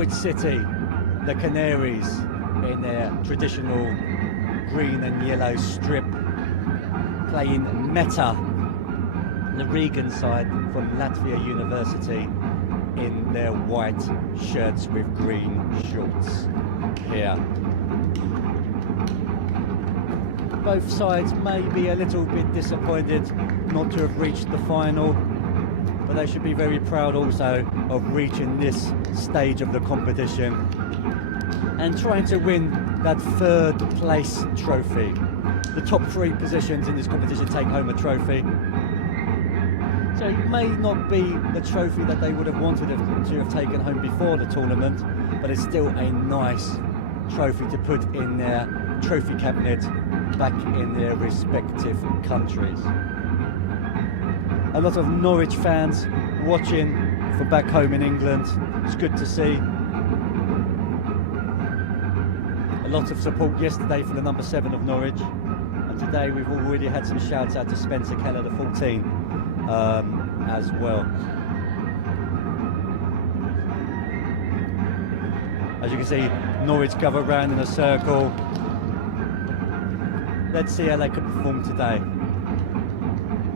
Norwich City, the Canaries, in their traditional green and yellow strip, playing Metta, the Rigan side from Latvia University, in their white shirts with green shorts here. Both sides may be a little bit disappointed not to have reached the final, but they should be very proud also of reaching this stage of the competition and trying to win that third place trophy. The top 3 positions in this competition take home a trophy. So it may not be the trophy that they would have wanted to have taken home before the tournament, but it's still a nice trophy to put in their trophy cabinet back in their respective countries. A lot of Norwich fans watching for back home in England. It's good to see. A lot of support yesterday for the number 7 of Norwich, and today we've already had some shouts out to Spencer Keller, the 14, as well. As you can see, Norwich gather round in a circle. Let's see how they can perform today.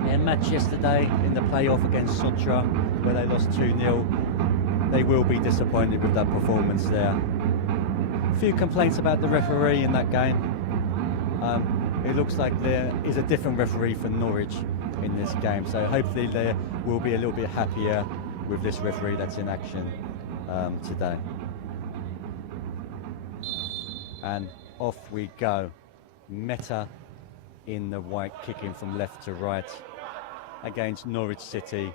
Their match yesterday in the playoff against Sotra, where they lost 2-0, they will be disappointed with that performance there. A few complaints about the referee in that game. It looks like there is a different referee for Norwich in this game, so hopefully they will be a little bit happier with this referee that's in action today. And off we go. Metta in the white, kicking from left to right against Norwich City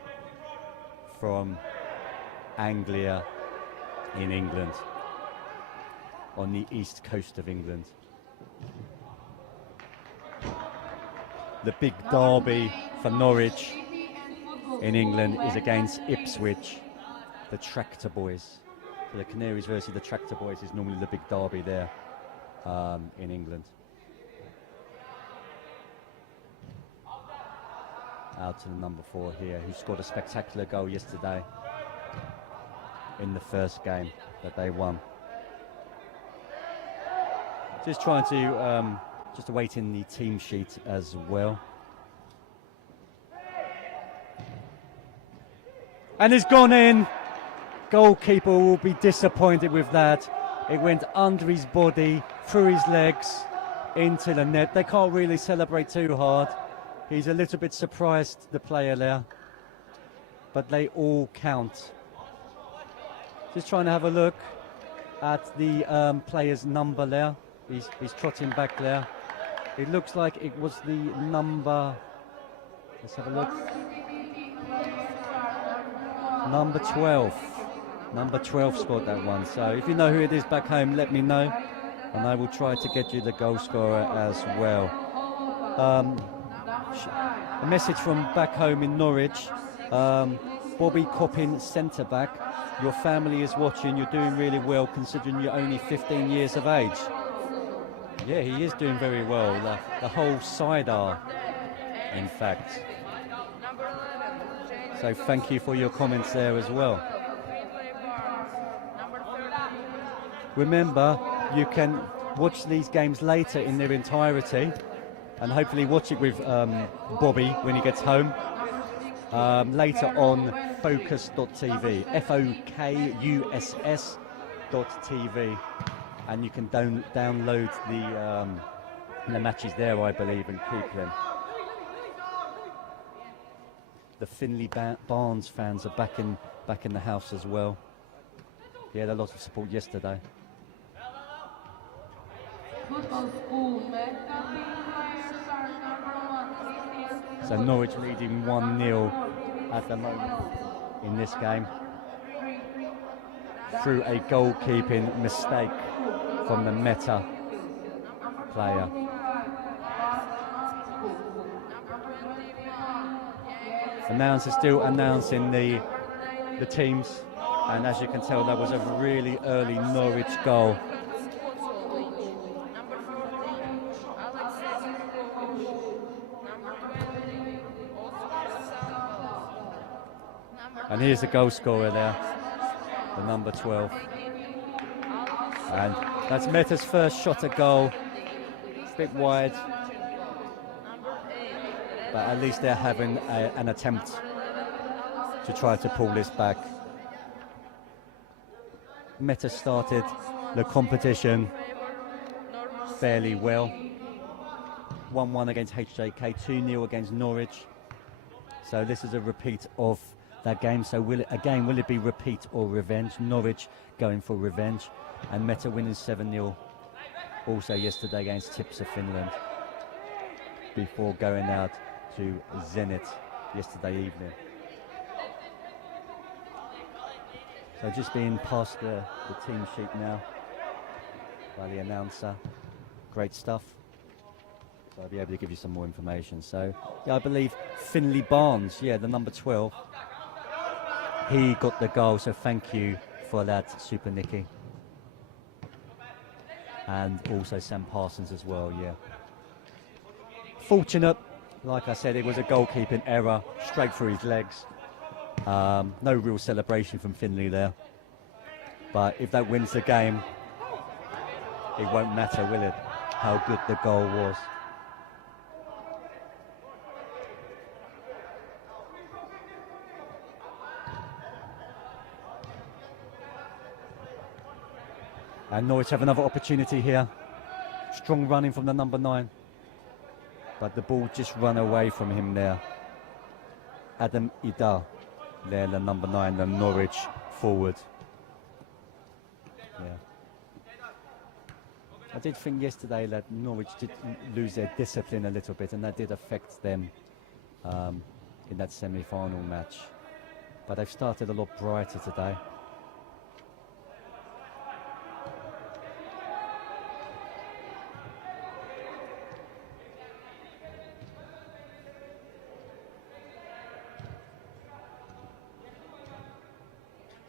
from Anglia in England, on the east coast of England. The big derby for Norwich in England is against Ipswich, the Tractor Boys. So the Canaries versus the Tractor Boys is normally the big derby there in England. Out to the number 4 here, who scored a spectacular goal yesterday in the first game that they won. Just trying to just awaiting the team sheet as well. And it's gone in. Goalkeeper will be disappointed with that. It went under his body, through his legs, into the net. They can't really celebrate too hard. He's a little bit surprised, the player there, but they all count. Just trying to have a look at the player's number there. He's trotting back there. It looks like it was the number, let's have a look. Number 12. Number 12 scored that one. So if you know who it is back home, let me know, and I will try to get you the goal scorer as well. A message from back home in Norwich. Bobby Coppin, centre-back. Your family is watching. You're doing really well considering you're only 15 years of age. Yeah, he is doing very well. The whole side are, in fact. So thank you for your comments there as well. Remember, you can watch these games later in their entirety, and hopefully watch it with Bobby when he gets home. Later on Focus.tv, FOKUSS.tv, and you can download the matches there, I believe, and keep them. The Finley Barnes fans are back in the house as well. He had a lot of support yesterday. So Norwich leading 1-0 at the moment in this game through a goalkeeping mistake from the Metta player. Announcer still announcing the teams, and as you can tell, that was a really early Norwich goal. And here's the goal scorer there, the number 12. And that's Metta's first shot at goal. Bit wide, but at least they're having an attempt to try to pull this back. Metta started the competition fairly well. 1-1 against HJK, 2-0 against Norwich. So this is a repeat of that game. So will it be repeat or revenge? Norwich going for revenge, and Metta winning 7-0 also yesterday against Tips of Finland, before going out to Zenit yesterday evening. So just being passed the team sheet now by the announcer. Great stuff. So I'll be able to give you some more information. So yeah, I believe Finley Barnes, yeah, the number 12, he got the goal. So thank you for that, Super Nicky. And also Sam Parsons as well, yeah. Fortunate, like I said, it was a goalkeeping error, straight through his legs. No real celebration from Finley there. But if that wins the game, it won't matter, will it, how good the goal was. And Norwich have another opportunity here. Strong running from the number 9. But the ball just run away from him there. Adam Ida, there, the number 9, the Norwich forward. Yeah. I did think yesterday that Norwich did lose their discipline a little bit, and that did affect them in that semi-final match. But they've started a lot brighter today.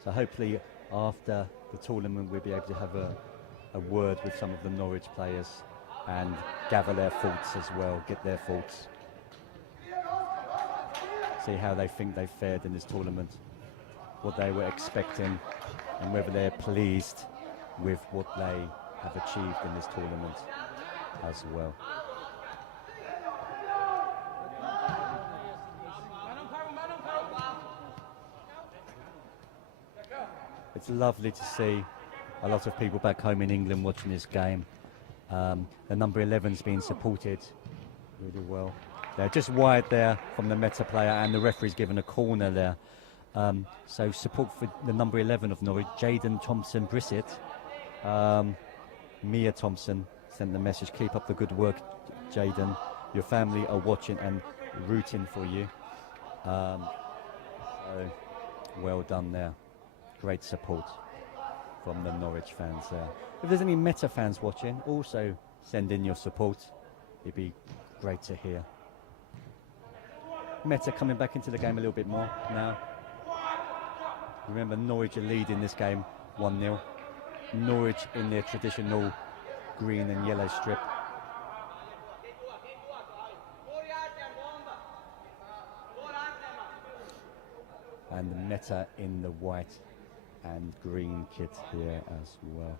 So hopefully after the tournament we'll be able to have a word with some of the Norwich players and gather their thoughts as well, get their thoughts. See how they think they fared in this tournament, what they were expecting, and whether they're pleased with what they have achieved in this tournament as well. It's lovely to see a lot of people back home in England watching this game. The number 11's being supported really well. They're just wide there from the Metta player, and the referee's given a corner there. So support for the number 11 of Norwich, Jaden Thompson Brissett. Mia Thompson sent the message, keep up the good work, Jaden. Your family are watching and rooting for you. So well done there. Great support from the Norwich fans there. If there's any Metta fans watching, also send in your support. It'd be great to hear. Metta coming back into the game a little bit more now. Remember, Norwich are leading this game 1-0. Norwich in their traditional green and yellow strip. And Metta in the white and green kit here as well.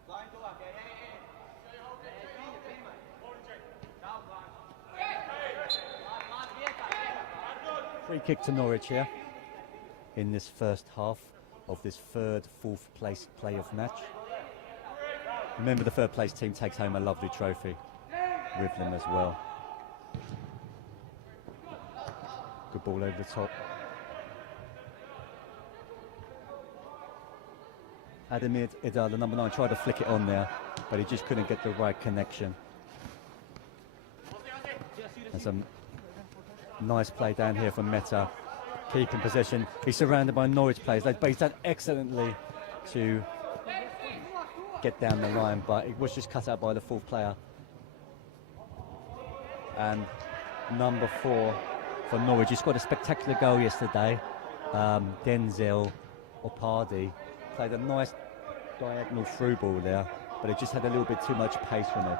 Free kick to Norwich here in this first half of this fourth place playoff match. Remember, the third place team takes home a lovely trophy with them as well. Good ball over the top. Adam Ida, the number 9, tried to flick it on there, but he just couldn't get the right connection. And some nice play down here from Metta, keeping possession. He's surrounded by Norwich players. He's done excellently to get down the line, but it was just cut out by the fourth player. And number 4 for Norwich, he scored a spectacular goal yesterday. Denzel Opardi played a nice diagonal through ball there, but it just had a little bit too much pace from it.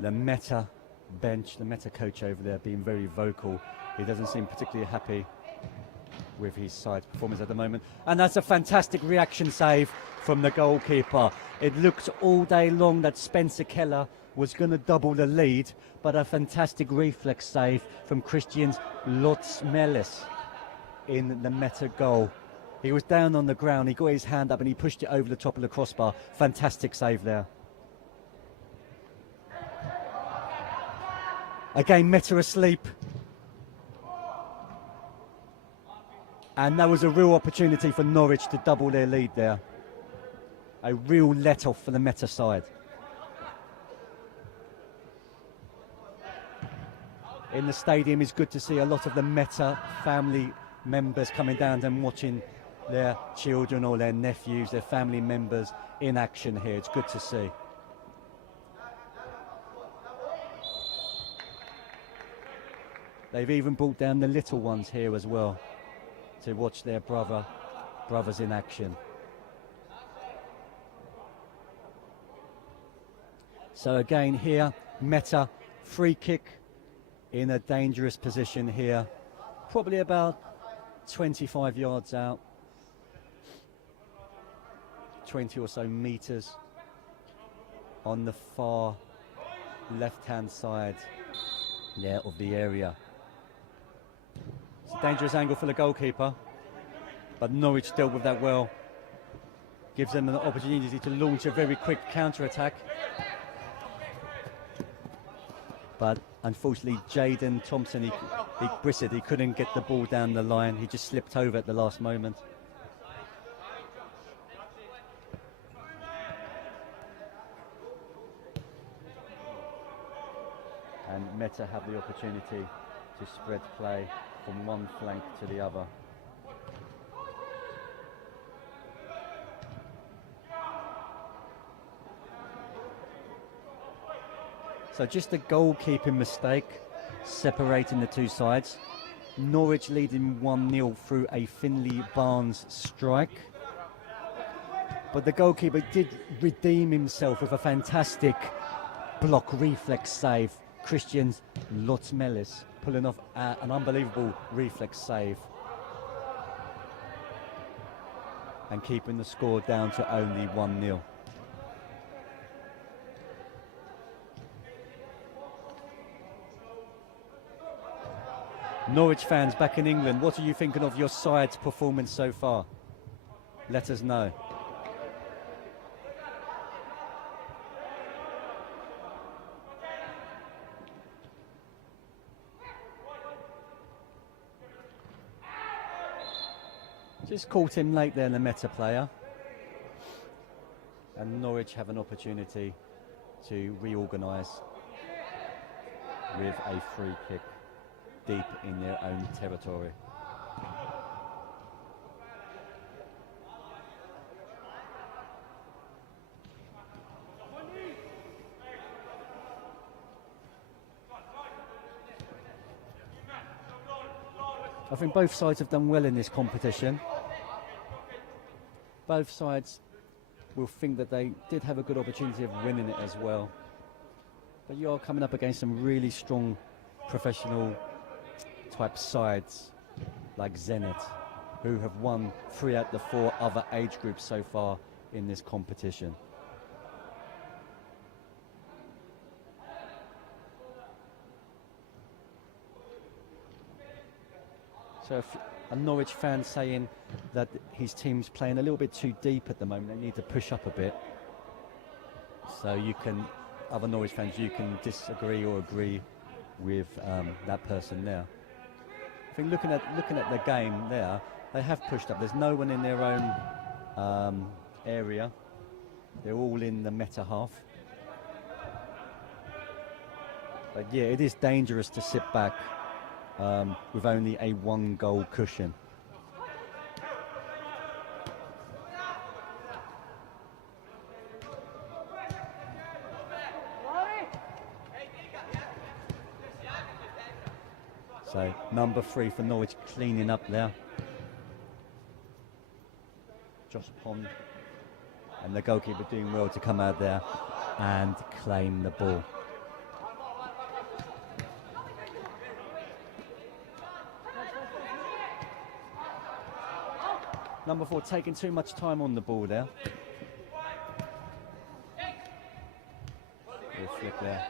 the Metta bench, the Metta coach over there being very vocal. He doesn't seem particularly happy with his side's performance at the moment. And that's a fantastic reaction save from the goalkeeper. It looked all day long that Spencer Keller was going to double the lead, but a fantastic reflex save from Christian Lotsmelis in the Metta goal. He was down on the ground, he got his hand up and he pushed it over the top of the crossbar. Fantastic save there. Again, Metta asleep. And that was a real opportunity for Norwich to double their lead there. A real let-off for the Metta side. In the stadium, it's good to see a lot of the Metta family members coming down and watching their children or their nephews, their family members in action here. It's good to see. They've even brought down the little ones here as well to watch their brothers in action. So again here, Metta, free kick in a dangerous position here, probably about 25 yards out, 20 or so meters on the far left-hand side of the area. It's a dangerous angle for the goalkeeper, but Norwich dealt with that well. Gives them an opportunity to launch a very quick counter-attack. But unfortunately, Jaden Thompson, he couldn't get the ball down the line. He just slipped over at the last moment. And Metta have the opportunity to spread play from one flank to the other. So just a goalkeeping mistake separating the two sides. Norwich leading 1-0 through a Finley Barnes strike. But the goalkeeper did redeem himself with a fantastic block reflex save. Christian Lotsmelis pulling off an unbelievable reflex save and keeping the score down to only 1-0. Norwich fans back in England, what are you thinking of your side's performance so far? Let us know. Just caught him late there, the Metta player. And Norwich have an opportunity to reorganise with a free kick deep in their own territory. I think both sides have done well in this competition. Both sides will think that they did have a good opportunity of winning it as well. But you are coming up against some really strong professional type sides like Zenit, who have won 3 out of the 4 other age groups so far in this competition. So if a Norwich fan saying that his team's playing a little bit too deep at the moment, they need to push up a bit. So you can, other Norwich fans, you can disagree or agree with that person there. I think looking at the game there, they have pushed up. There's no one in their own area. They're all in the Metta half. But yeah, it is dangerous to sit back with only a 1-goal cushion. So number 3 for Norwich cleaning up there. Josh Pond and the goalkeeper doing well to come out there and claim the ball. Number 4 taking too much time on the ball there. Good flick there.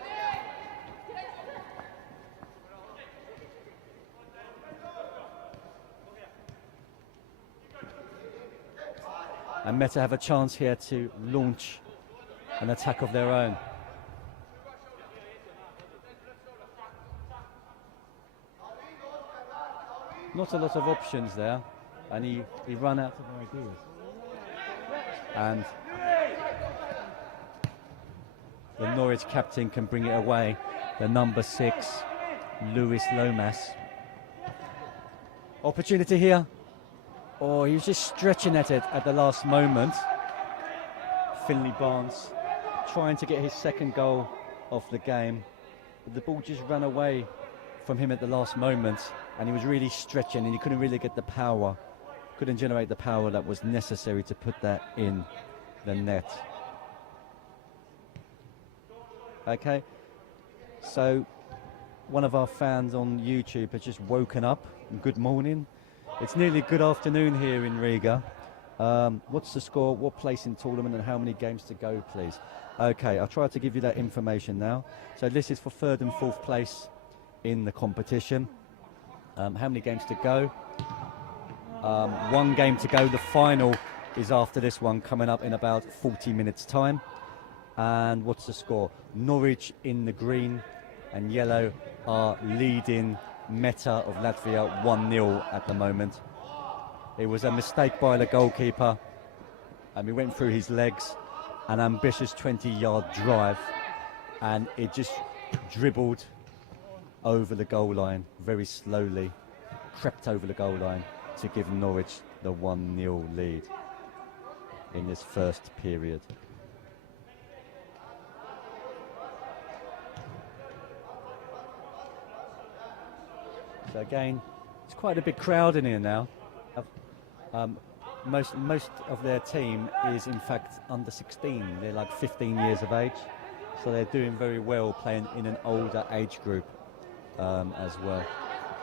And Metta have a chance here to launch an attack of their own. Not a lot of options there, and he ran out of ideas. And the Norwich captain can bring it away, the number 6, Luis Lomas. Opportunity here. Oh, he was just stretching at it at the last moment. Finley Barnes trying to get his second goal of the game, but the ball just ran away from him at the last moment, and he was really stretching and he couldn't really get the power, couldn't generate the power that was necessary to put that in the net. Okay, so one of our fans on YouTube has just woken up. Good morning. It's nearly good afternoon here in Riga. What's the score, what place in tournament, and how many games to go, please? Okay, I'll try to give you that information now. So this is for 3rd and 4th place in the competition. How many games to go? 1 game to go. The final is after this one, coming up in about 40 minutes time. And what's the score? Norwich in the green and yellow are leading Metta of Latvia 1-0 at the moment. It was a mistake by the goalkeeper, and we went through his legs, an ambitious 20-yard drive, and it just dribbled over the goal line very slowly, crept over the goal line to give Norwich the 1-0 lead in this first period. So again, it's quite a big crowd in here now. Most of their team is in fact under 16. They're like 15 years of age, so they're doing very well playing in an older age group as well.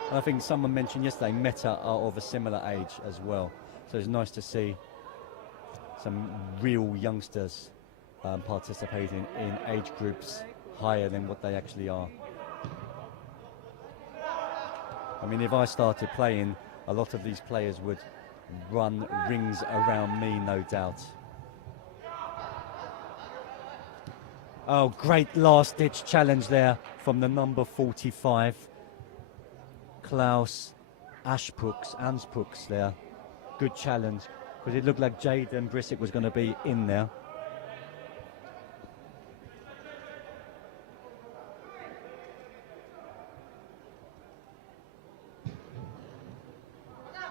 And I think someone mentioned yesterday Metta are of a similar age as well, so it's nice to see some real youngsters participating in age groups higher than what they actually are. I mean, if I started playing, a lot of these players would run rings around me, no doubt. Oh, great last-ditch challenge there from the number 45, Klaus Ansprucks there. Good challenge, because it looked like Jaden Brisic was going to be in there.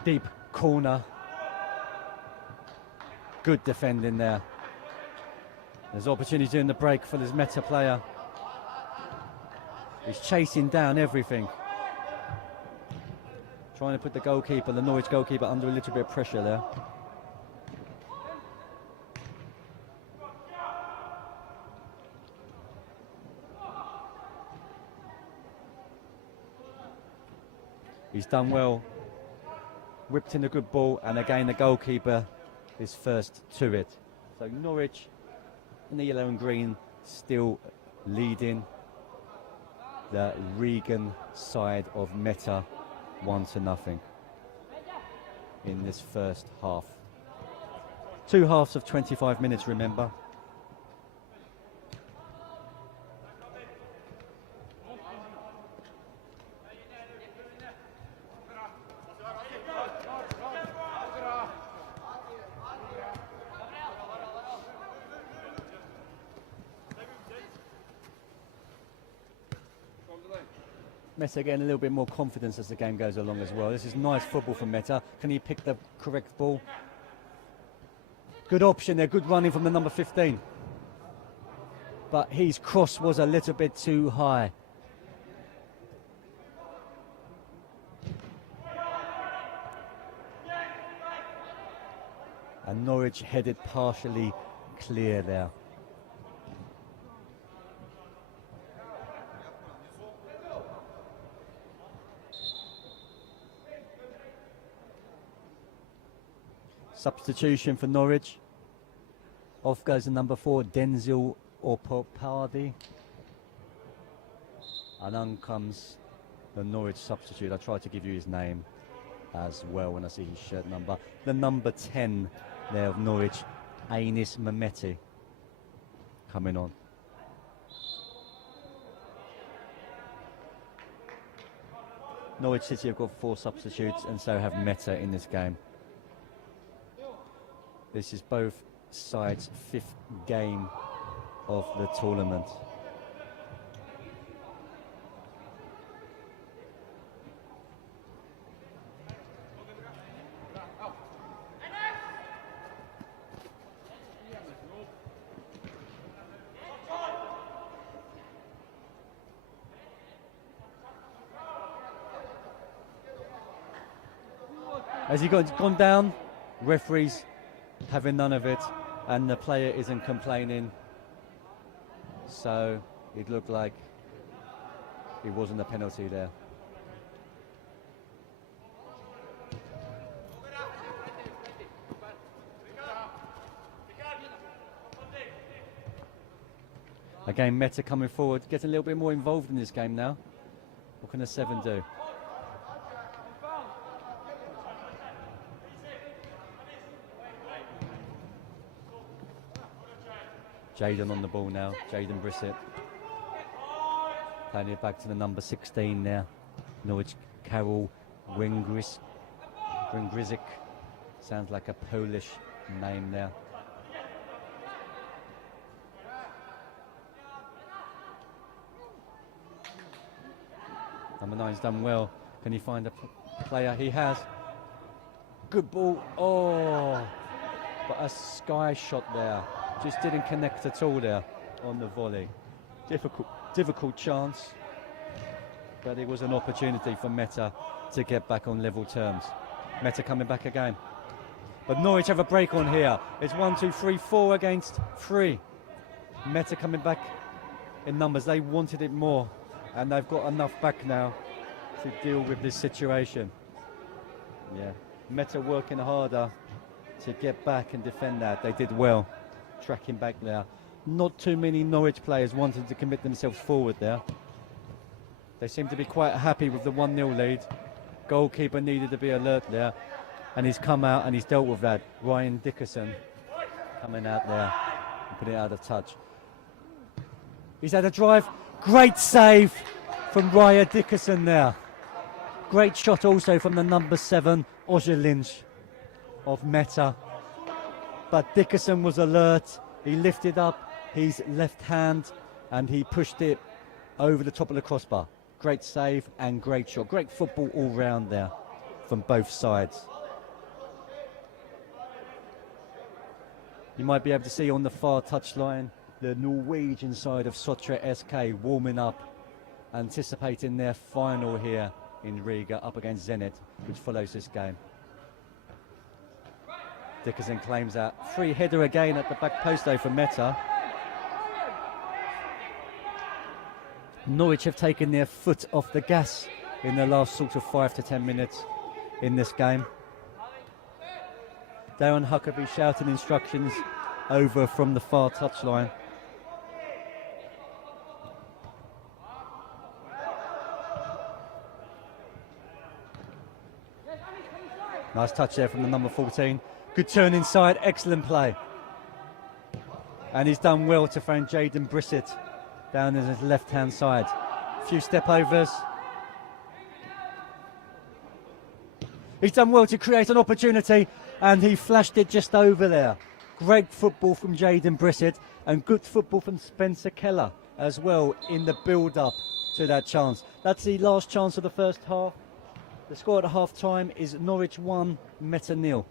Deep corner. Good defending there. There's opportunity in the break for this Metta player. He's chasing down everything. Trying to put the goalkeeper, the Norwich goalkeeper, under a little bit of pressure there. He's done well. Whipped in a good ball, and again the goalkeeper is first to it. So Norwich in the yellow and green still leading the Rigan side of Metta 1-0 in this first half. 2 halves of 25 minutes, remember. Metta getting a little bit more confidence as the game goes along as well. This is nice football from Metta. Can he pick the correct ball? Good option there, good running from the number 15. But his cross was a little bit too high. And Norwich headed partially clear there. Substitution for Norwich. Off goes the number 4, Denzel Opopardi. And on comes the Norwich substitute. I tried to give you his name as well when I see his shirt number. The number 10 there of Norwich, Anis Mehmeti, coming on. Norwich City have got 4 substitutes, and so have Metta in this game. This is both sides' 5th game of the tournament. Has he gone down? Referees having none of it, and the player isn't complaining. So it looked like it wasn't a penalty there. Again, Metta coming forward, getting a little bit more involved in this game now. What can the 7 do? Jaden on the ball now, Jaden Brissett. Playing it back to the number 16 now. Norwich, Karol Węgryzik. Sounds like a Polish name there. Number 9's done well. Can he find a player? He has. Good ball. Oh, but a sky shot there. Just didn't connect at all there on the volley. Difficult chance, but it was an opportunity for Metta to get back on level terms. Metta coming back again. But Norwich have a break on here. It's 1, 2, 3, 4 against 3. Metta coming back in numbers. They wanted it more, and they've got enough back now to deal with this situation. Yeah, Metta working harder to get back and defend that. They did well. Tracking back there. Not too many Norwich players wanted to commit themselves forward there. They seem to be quite happy with the 1-0 lead. Goalkeeper needed to be alert there, and he's come out and he's dealt with that. Ryan Dickerson coming out there and putting it out of touch. He's had a drive. Great save from Ryan Dickerson there. Great shot also from the number 7, Ojelinj of Metta. But Dickerson was alert. He lifted up his left hand and he pushed it over the top of the crossbar. Great save and great shot. Great football all round there from both sides. You might be able to see on the far touchline the Norwegian side of Sotra SK warming up, anticipating their final here in Riga up against Zenit, which follows this game. Dickerson claims that. Free header again at the back post though for Metta. Norwich have taken their foot off the gas in the last sort of 5 to 10 minutes in this game. Darren Huckabee shouting instructions over from the far touchline. Nice touch there from the number 14. Good turn inside, excellent play. And he's done well to find Jaden Brissett down in his left-hand side. A few step overs. He's done well to create an opportunity, and he flashed it just over there. Great football from Jaden Brissett, and good football from Spencer Keller as well in the build-up to that chance. That's the last chance of the first half. The score at half-time is Norwich 1, Metta 0.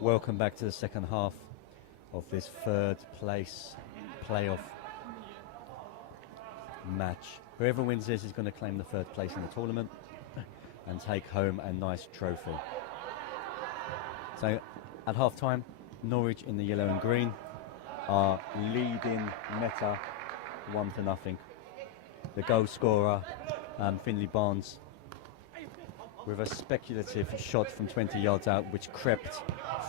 Welcome back to the second half of this third place playoff match. Whoever wins this is going to claim the third place in the tournament and take home a nice trophy. So at half time, Norwich in the yellow and green are leading Metta 1-0. The goal scorer, Finley Barnes, with a speculative shot from 20 yards out, which crept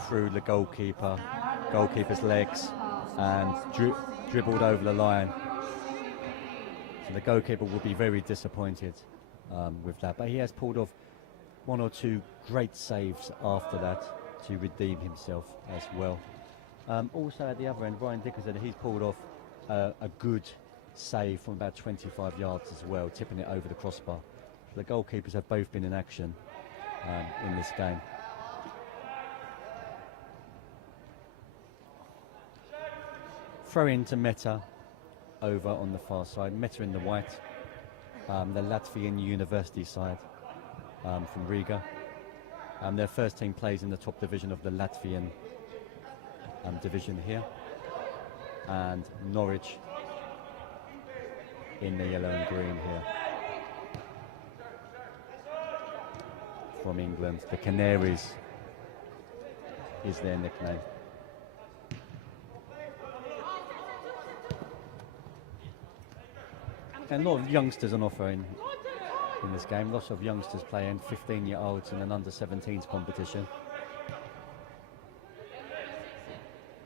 through the goalkeeper's legs, and dribbled over the line. So the goalkeeper will be very disappointed with that, but he has pulled off 1 or 2 great saves after that to redeem himself as well. Also at the other end, Ryan Dickerson, he's pulled off a good save from about 25 yards as well, tipping it over the crossbar. The goalkeepers have both been in action in this game. Throw in to Metta over on the far side. Metta in the white, the Latvian university side from Riga. Their first team plays in the top division of the Latvian division here. And Norwich in the yellow and green here. From England, the Canaries is their nickname. And a lot of youngsters on offer in this game. Lots of youngsters playing, 15-year-olds in an under-17s competition.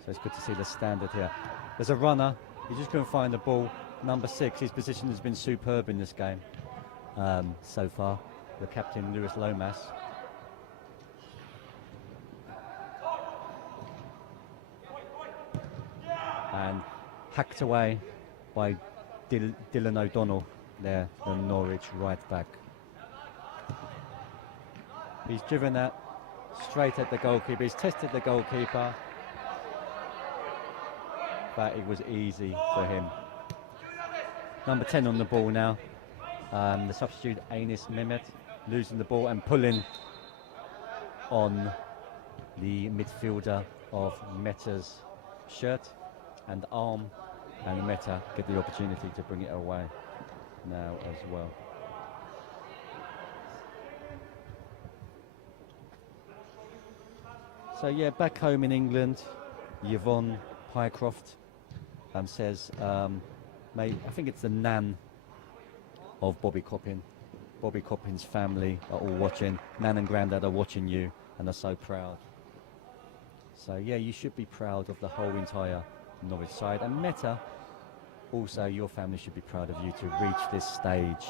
So it's good to see the standard here. There's a runner. He just couldn't find the ball. Number 6. His position has been superb in this game so far. The captain, Lewis Lomas. And hacked away by Dylan O'Donnell there, the Norwich right back. He's driven that straight at the goalkeeper. He's tested the goalkeeper, but it was easy for him. Number 10 on the ball now. The substitute, Anis Mehmet, losing the ball and pulling on the midfielder of Metta's shirt and arm, and Metta get the opportunity to bring it away now as well. So yeah, back home in England, Yvonne Pycroft says, I think it's the nan of Bobby Coppin. Bobby Coppin's family are all watching. Nan and Grandad are watching you and are so proud. So yeah, you should be proud of the whole entire Norwich side. And Metta, also your family should be proud of you to reach this stage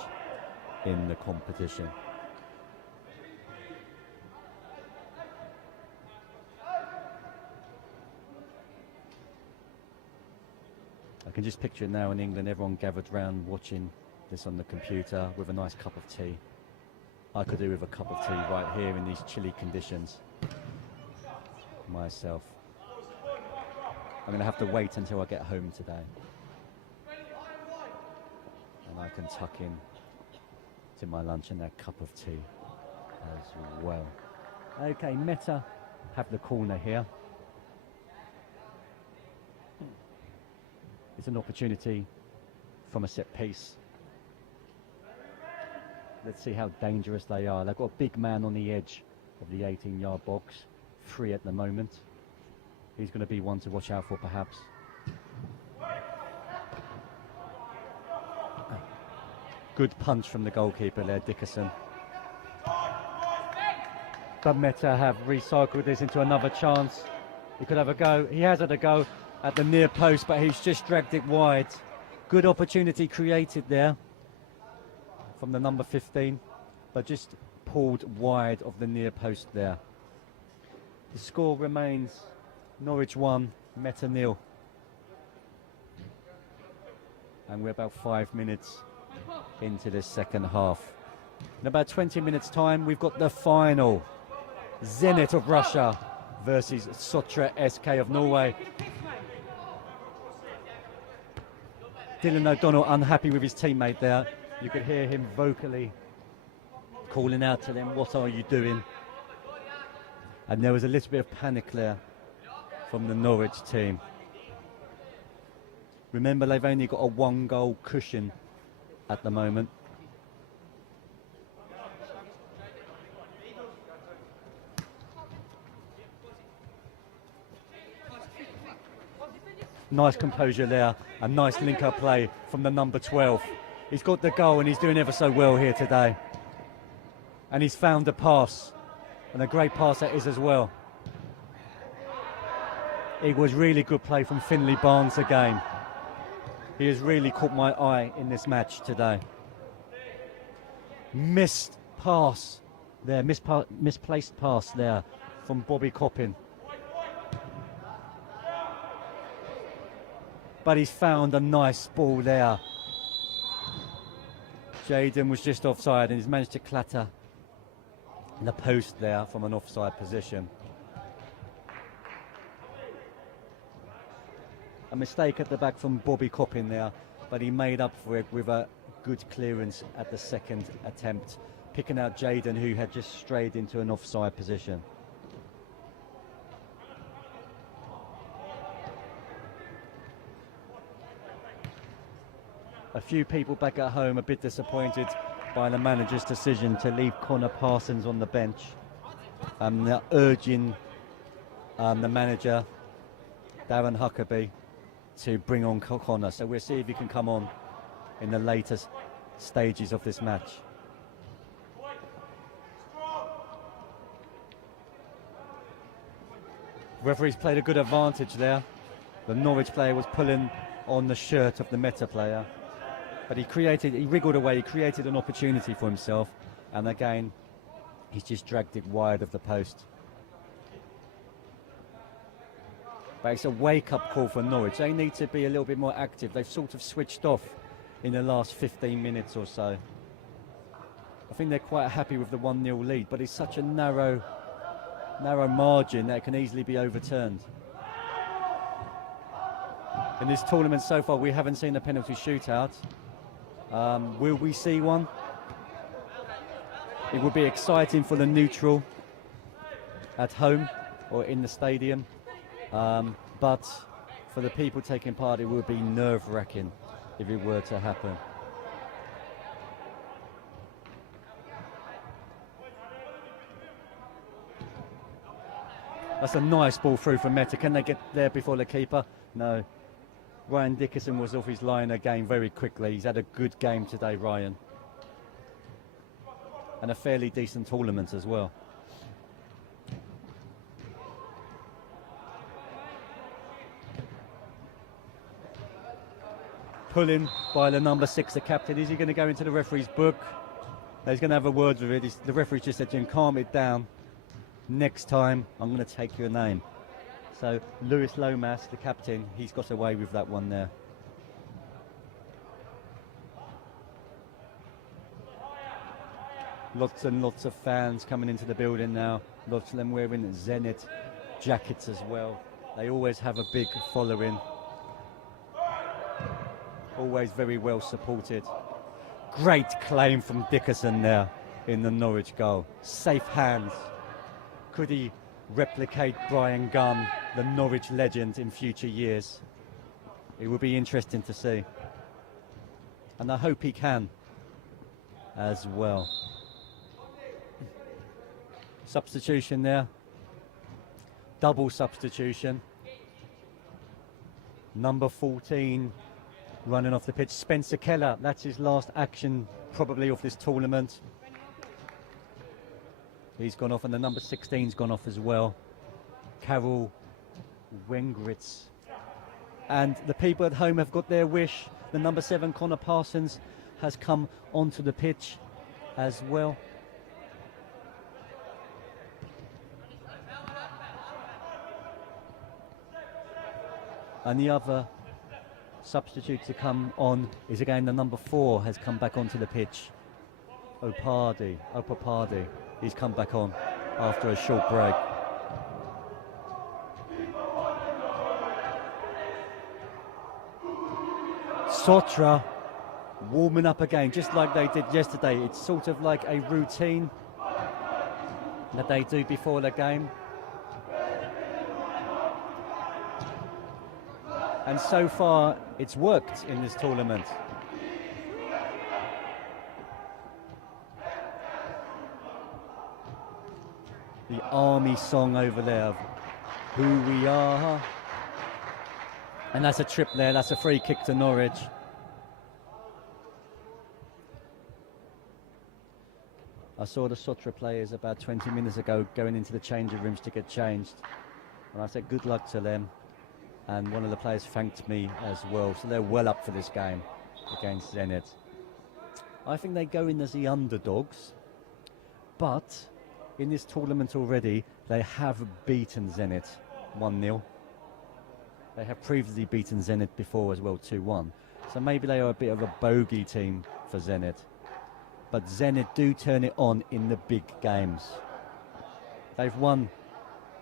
in the competition. I can just picture it now in England, everyone gathered round watching this on the computer with a nice cup of tea. I could do with a cup of tea right here in these chilly conditions myself. I'm going to have to wait until I get home today, and I can tuck in to my lunch and that cup of tea as well. Okay, Metta have the corner here. It's an opportunity from a set piece. Let's see how dangerous they are. They've got a big man on the edge of the 18-yard box, free at the moment. He's going to be one to watch out for, perhaps. Good punch from the goalkeeper there, Dickerson. But Metta have recycled this into another chance. He could have a go. He has had a go at the near post, but he's just dragged it wide. Good opportunity created there from the number 15, but just pulled wide of the near post there. The score remains Norwich 1, Metta 0. And we're about 5 minutes into this second half. In about 20 minutes time, we've got the final. Zenit of Russia versus Sotra SK of Norway. Dylan O'Donnell unhappy with his teammate there. You could hear him vocally calling out to them, "What are you doing?" And there was a little bit of panic there from the Norwich team. Remember, they've only got a 1-goal cushion at the moment. Nice composure there, a nice link-up play from the number 12. He's got the goal and he's doing ever so well here today. And he's found a pass, and a great pass that is as well. It was really good play from Finley Barnes again. He has really caught my eye in this match today. Missed pass there, misplaced pass there from Bobby Coppin. But he's found a nice ball there. Jaden was just offside and he's managed to clatter the post there from an offside position. A mistake at the back from Bobby Coppin there, but he made up for it with a good clearance at the second attempt, picking out Jaden, who had just strayed into an offside position. A few people back at home a bit disappointed by the manager's decision to leave Connor Parsons on the bench. They're urging the manager, Darren Huckabee, to bring on Connor. So we'll see if he can come on in the latest stages of this match. Referee's played a good advantage there. The Norwich player was pulling on the shirt of the Metta player, but he wriggled away, he created an opportunity for himself, and again he's just dragged it wide of the post. But it's a wake-up call for Norwich. They need to be a little bit more active. They've sort of switched off in the last 15 minutes or so. I think they're quite happy with the 1-0 lead, but it's such a narrow margin that it can easily be overturned. In this tournament so far, we haven't seen a penalty shootout. Will we see one? It would be exciting for the neutral at home or in the stadium. But for the people taking part, it would be nerve-wracking if it were to happen. That's a nice ball through from Metta. Can they get there before the keeper? No. Ryan Dickerson was off his line again very quickly. He's had a good game today, Ryan. And a fairly decent tournament as well. Pulling by the number 6, the captain. Is he going to go into the referee's book? No, he's going to have a word with it. The referee just said, Jim, calm it down. Next time, I'm going to take your name. So Lewis Lomas, the captain, he's got away with that one there. Lots and lots of fans coming into the building now. Lots of them wearing Zenit jackets as well. They always have a big following. Always very well supported. Great claim from Dickerson there in the Norwich goal. Safe hands. Could he replicate Brian Gunn, the Norwich legend, in future years? It would be interesting to see. And I hope he can as well. Substitution there. Double substitution. Number 14 running off the pitch. Spencer Keller, that's his last action probably of this tournament. He's gone off, and the number 16's gone off as well. Carol Wengritz. And the people at home have got their wish. The number 7, Connor Parsons, has come onto the pitch as well. And the other substitute to come on is again the number 4, has come back onto the pitch. Opapardi. He's come back on after a short break. Sotra warming up again, just like they did yesterday. It's sort of like a routine that they do before the game. And so far, it's worked in this tournament. The army song over there of who we are. And that's a trip there, that's a free kick to Norwich. I saw the Sotra players about 20 minutes ago going into the changing rooms to get changed. And I said good luck to them. And one of the players thanked me as well. So they're well up for this game against Zenit. I think they go in as the underdogs. But in this tournament already, they have beaten Zenit 1-0. They have previously beaten Zenit before as well, 2-1. So maybe they are a bit of a bogey team for Zenit. But Zenit do turn it on in the big games. They've won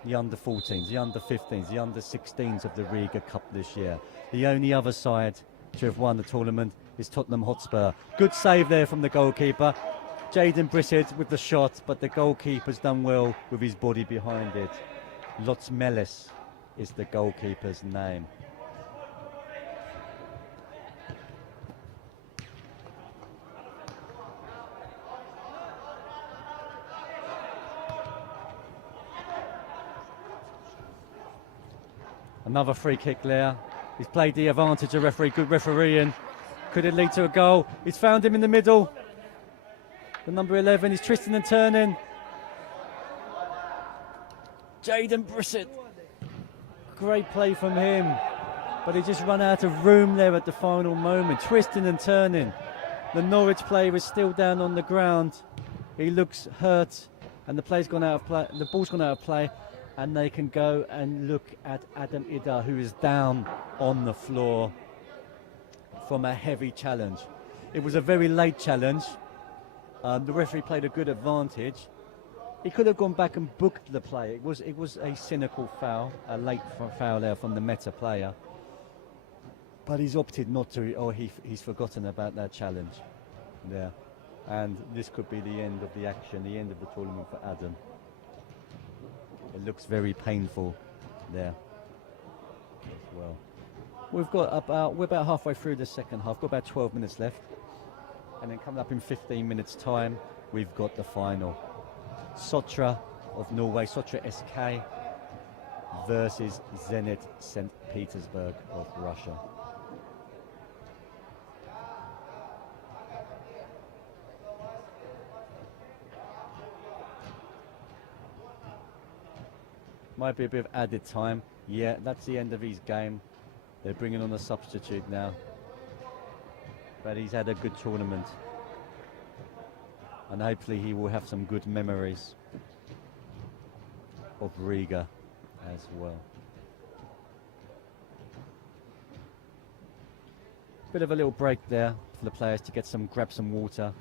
the under-14s, the under-15s, the under-16s of the Riga Cup this year. The only other side to have won the tournament is Tottenham Hotspur. Good save there from the goalkeeper. Jaden Brissett with the shot, but the goalkeeper's done well with his body behind it. Lots Melis is the goalkeeper's name. Another free kick there. He's played the advantage of referee, good refereeing. Could it lead to a goal? He's found him in the middle. The number 11 is twisting and turning. Jaden Brissett. Great play from him. But he just run out of room there at the final moment. Twisting and turning. The Norwich player is still down on the ground. He looks hurt. And the play's gone out of play. The ball's gone out of play. And they can go and look at Adam Ida, who is down on the floor from a heavy challenge. It was a very late challenge. The referee played a good advantage. He could have gone back and booked the play. It was a cynical foul, a late foul there from the Metta player. But he's opted not to, or he's forgotten about that challenge there. And this could be the end of the action, the end of the tournament for Adam. It looks very painful there as well. We're about halfway through the second half, got about 12 minutes left. And then coming up in 15 minutes time, we've got the final. Sotra of Norway, Sotra SK versus Zenit St. Petersburg of Russia. Might be a bit of added time. Yeah, that's the end of his game. They're bringing on a substitute now. But he's had a good tournament. And hopefully he will have some good memories of Riga as well. Bit of a little break there for the players to grab some water.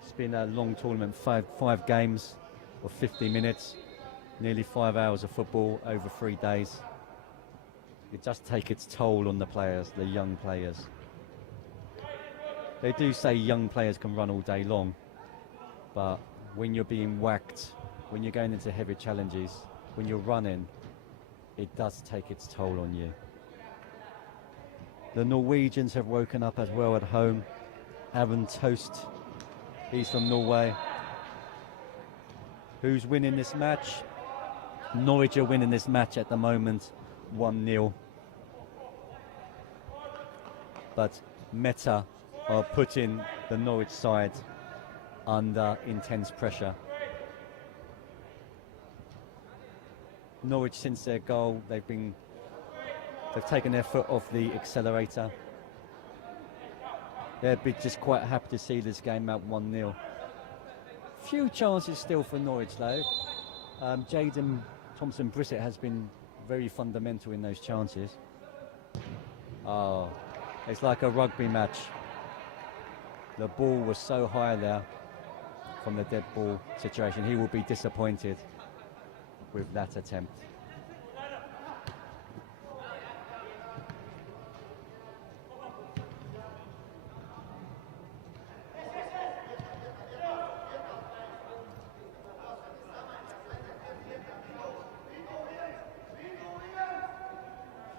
It's been a long tournament, five games of 50 minutes, nearly 5 hours of football over 3 days. It does take its toll on the players, the young players. They do say young players can run all day long, but when you're being whacked, when you're going into heavy challenges, when you're running, it does take its toll on you. The Norwegians have woken up as well at home. Aaron Toast, he's from Norway. Who's winning this match? Norwich are winning this match at the moment, 1-0. But Metta are putting the Norwich side under intense pressure. Norwich, since their goal, they've taken their foot off the accelerator. They're just quite happy to see this game out 1-0. Few chances still for Norwich though. Jaden Thompson Brissett has been very fundamental in those chances. Oh, it's like a rugby match. The ball was so high there from the dead ball situation. He will be disappointed with that attempt.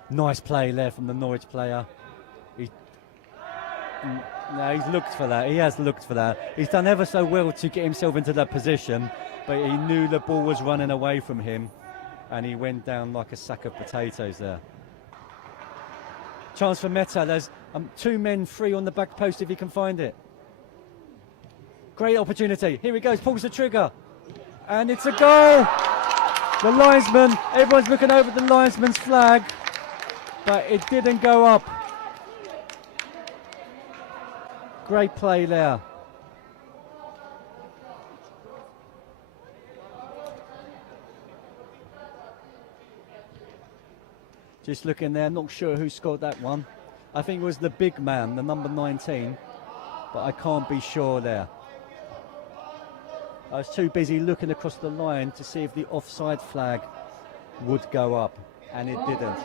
Nice play there from the Norwich player. He's looked for that. He has looked for that. He's done ever so well to get himself into that position, but he knew the ball was running away from him, and he went down like a sack of potatoes there. Chance for Metta. There's 2 men free on the back post if he can find it. Great opportunity. Here he goes, pulls the trigger, and it's a goal. The linesman, everyone's looking over the linesman's flag, but it didn't go up. Great play there. Just looking there, not sure who scored that one. I think it was the big man, the number 19, but I can't be sure there. I was too busy looking across the line to see if the offside flag would go up, and it didn't.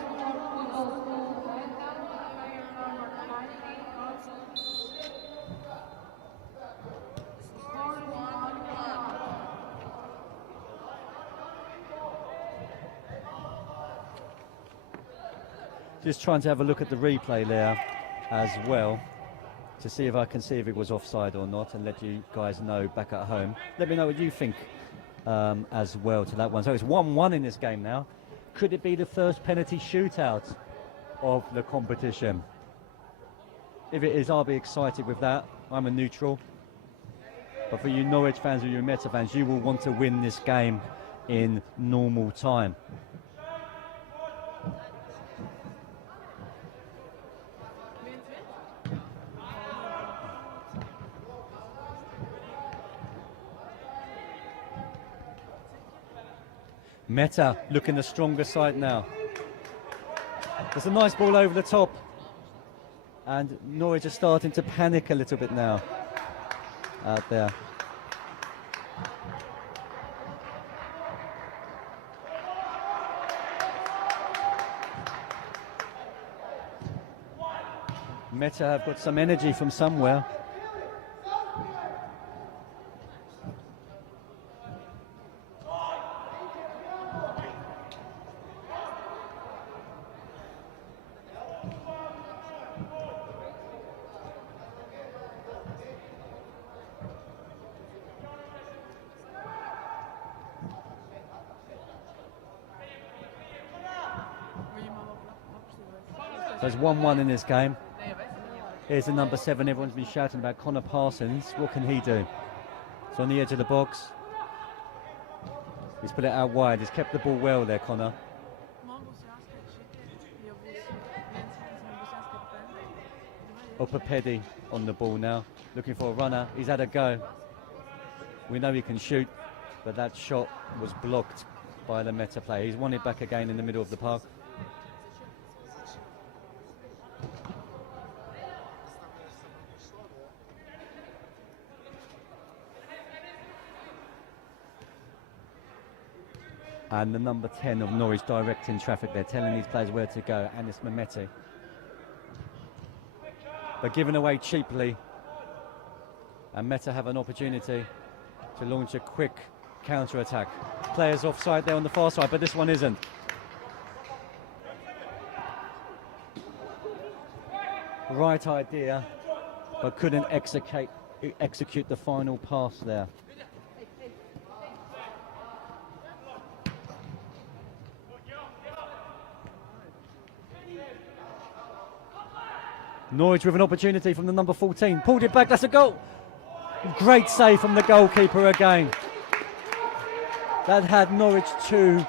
Just trying to have a look at the replay there as well to see if I can see if it was offside or not, and let you guys know back at home. Let me know what you think as well to that one. So it's 1-1 in this game now. Could it be the first penalty shootout of the competition? If it is, I'll be excited with that. I'm a neutral. But for you Norwich fans or you Metta fans, you will want to win this game in normal time. Metta looking the stronger side now. There's a nice ball over the top, and Norwich are starting to panic a little bit now out there. Metta have got some energy from somewhere. There's 1-1 in this game. Here's the number 7. Everyone's been shouting about Connor Parsons. What can he do? It's on the edge of the box. He's put it out wide. He's kept the ball well there, Connor. Opapedi on the ball now, looking for a runner. He's had a go. We know he can shoot, but that shot was blocked by the Metta player. He's won it back again in the middle of the park. And the number 10 of Norwich directing traffic there, telling these players where to go, and it's Mehmeti. But given away cheaply, and Metta have an opportunity to launch a quick counter-attack. Players offside there on the far side, but this one isn't. Right idea, but couldn't execute the final pass there. Norwich with an opportunity from the number 14. Pulled it back, that's a goal. Great save from the goalkeeper again. That had Norwich 2,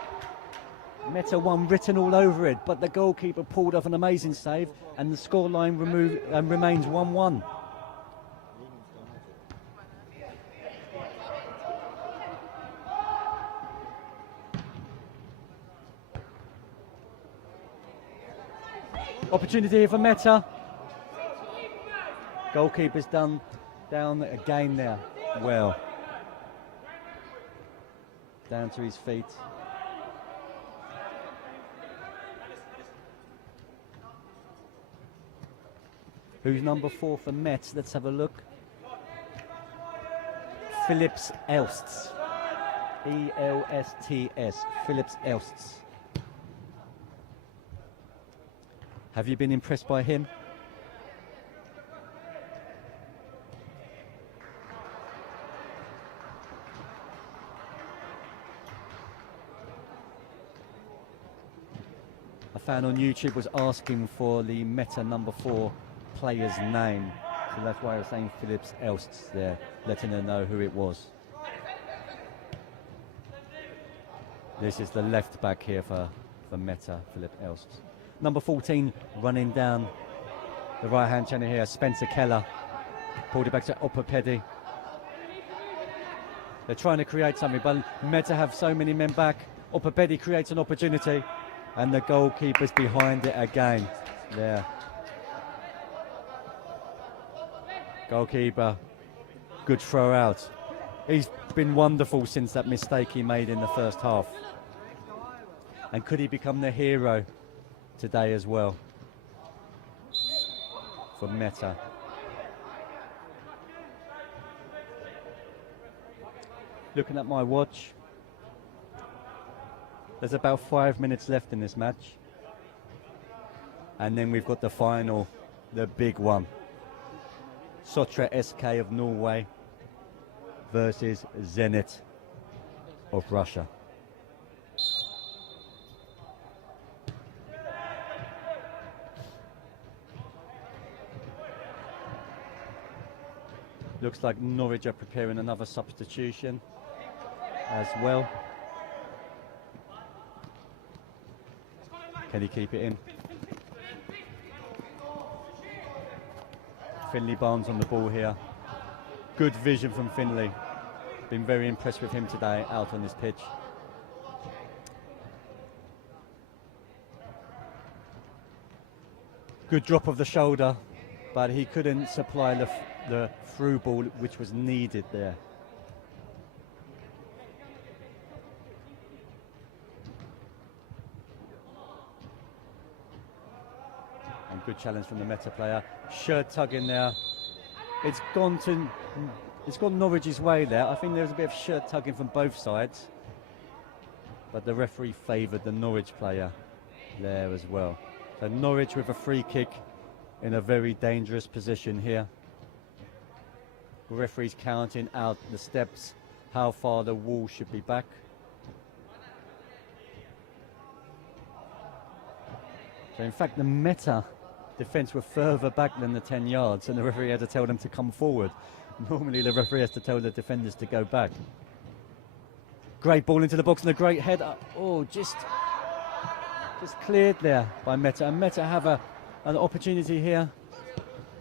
Metta 1 written all over it, but the goalkeeper pulled off an amazing save, and the scoreline remains 1-1. Opportunity here for Metta. Goalkeeper's down again there. Well, down to his feet. Who's number 4 for Metz? Let's have a look. Phillips Elsts. E-L-S-T-S. Phillips Elsts. Have you been impressed by him? fan on YouTube was asking for the Metta number 4 player's name. So that's why I was saying Phillips Elsts there, letting her know who it was. This is the left back here for Metta, Philip Elsts. Number 14 running down the right hand channel here, Spencer Keller. Pulled it back to Opapedi. They're trying to create something, but Metta have so many men back. Opapedi creates an opportunity, and the goalkeeper's behind it again. There. Goalkeeper, good throw out. He's been wonderful since that mistake he made in the first half. And could he become the hero today as well for Metta? Looking at my watch, there's about 5 minutes left in this match. And then we've got the final, the big one. Sotra SK of Norway versus Zenit of Russia. Looks like Norwich are preparing another substitution as well. Can he keep it in? Finley Barnes on the ball here. Good vision from Finley. Been very impressed with him today out on this pitch. Good drop of the shoulder, but he couldn't supply the through ball which was needed there. And good challenge from the Metta player. Shirt tug in there. It's gone Norwich's way there. I think there was a bit of shirt tugging from both sides, but the referee favoured the Norwich player there as well. So Norwich with a free kick in a very dangerous position here. The referee's counting out the steps, how far the wall should be back. So in fact the Metta defence were further back than the 10 yards, and the referee had to tell them to come forward. Normally the referee has to tell the defenders to go back. Great ball into the box and a great header. Oh, just cleared there by Metta. And Metta have an opportunity here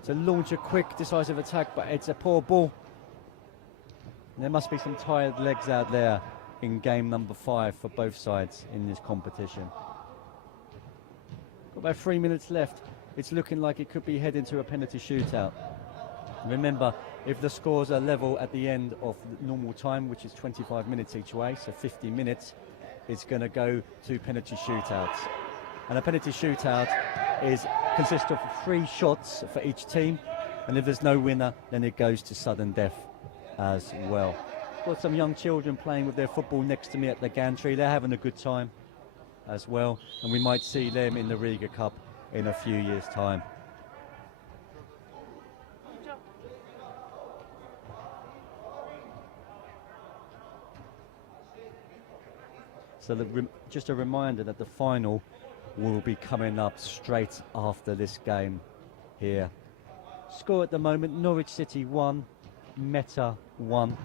to launch a quick, decisive attack, but it's a poor ball. And there must be some tired legs out there in game number 5 for both sides in this competition. Got about 3 minutes left. It's looking like it could be heading to a penalty shootout. Remember, if the scores are level at the end of normal time, which is 25 minutes each way, so 50 minutes, it's going to go to penalty shootouts. And a penalty shootout consists of 3 shots for each team, and if there's no winner, then it goes to sudden death as well. Got some young children playing with their football next to me at the gantry. They're having a good time as well, and we might see them in the Riga Cup in a few years' time. So just a reminder that the final will be coming up straight after this game here. Score at the moment, Norwich City 1, Metta 1.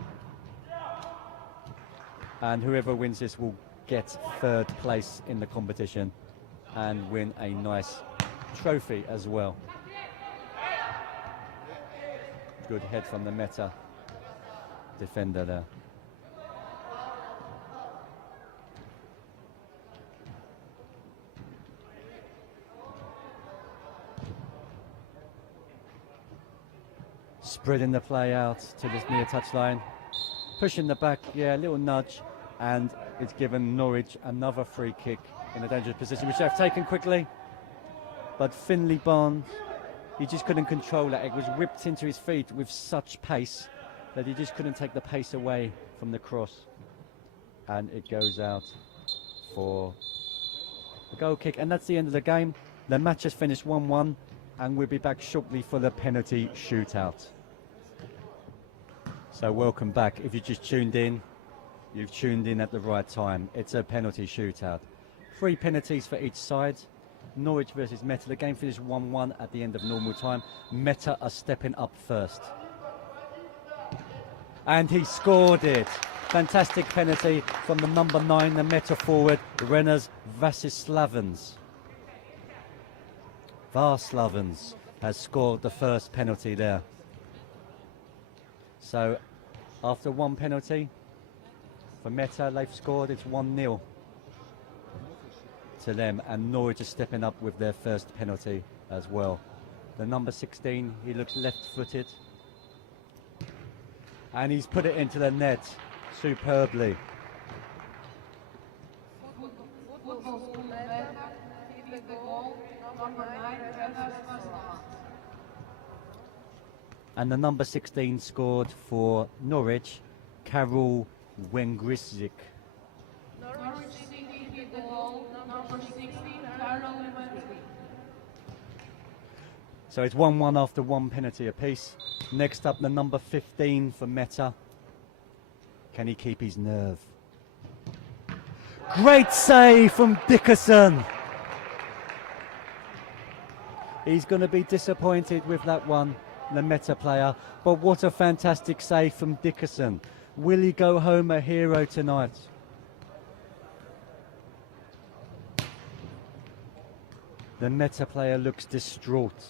And whoever wins this will get 3rd place in the competition and win a nice trophy as well. Good head from the Metta defender there. Spreading the play out to this near touchline. Pushing the back, yeah, a little nudge, and it's given Norwich another free kick in a dangerous position, which they've taken quickly. But Finley Barnes, he just couldn't control that. It was whipped into his feet with such pace that he just couldn't take the pace away from the cross. And it goes out for the goal kick. And that's the end of the game. The match has finished 1-1, and we'll be back shortly for the penalty shootout. So welcome back. If you just tuned in, you've tuned in at the right time. It's a penalty shootout. 3 penalties for each side. Norwich versus Metta. The game finished 1-1 at the end of normal time. Metta are stepping up first. And he scored it. Fantastic penalty from the number 9, the Metta forward, Renas Vasislavans has scored the first penalty there. So after one penalty for Metta, they've scored. It's 1-0 to them, and Norwich are stepping up with their first penalty as well. The number 16, he looks left-footed, and he's put it into the net superbly. And the number 16 scored for Norwich, Karol Wengrizik. So it's 1-1 after one penalty apiece. Next up, the number 15 for Metta. Can he keep his nerve? Great save from Dickerson. He's going to be disappointed with that one, the Metta player. But what a fantastic save from Dickerson. Will he go home a hero tonight? The Metta player looks distraught.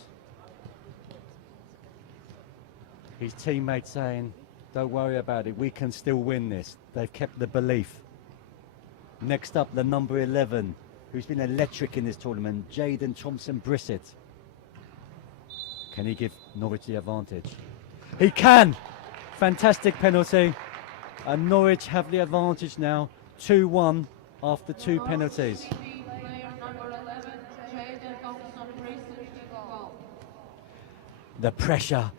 His teammates saying, don't worry about it, we can still win this. They've kept the belief. Next up, the number 11, who's been electric in this tournament, Jaden Thompson-Brissett. Can he give Norwich the advantage? He can! Fantastic penalty. And Norwich have the advantage now, 2-1 after two penalties. The pressure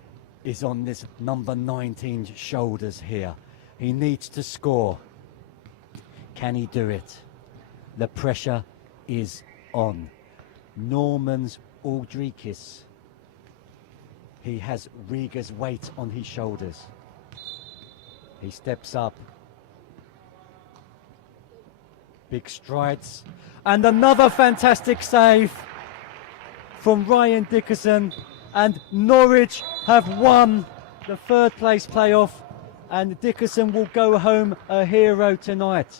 is on this number 19's shoulders here. He needs to score. Can he do it? The pressure is on. Normans Aldrikis. He has Riga's weight on his shoulders. He steps up. Big strides. And another fantastic save from Ryan Dickerson. And Norwich have won the third place playoff, and Dickerson will go home a hero tonight.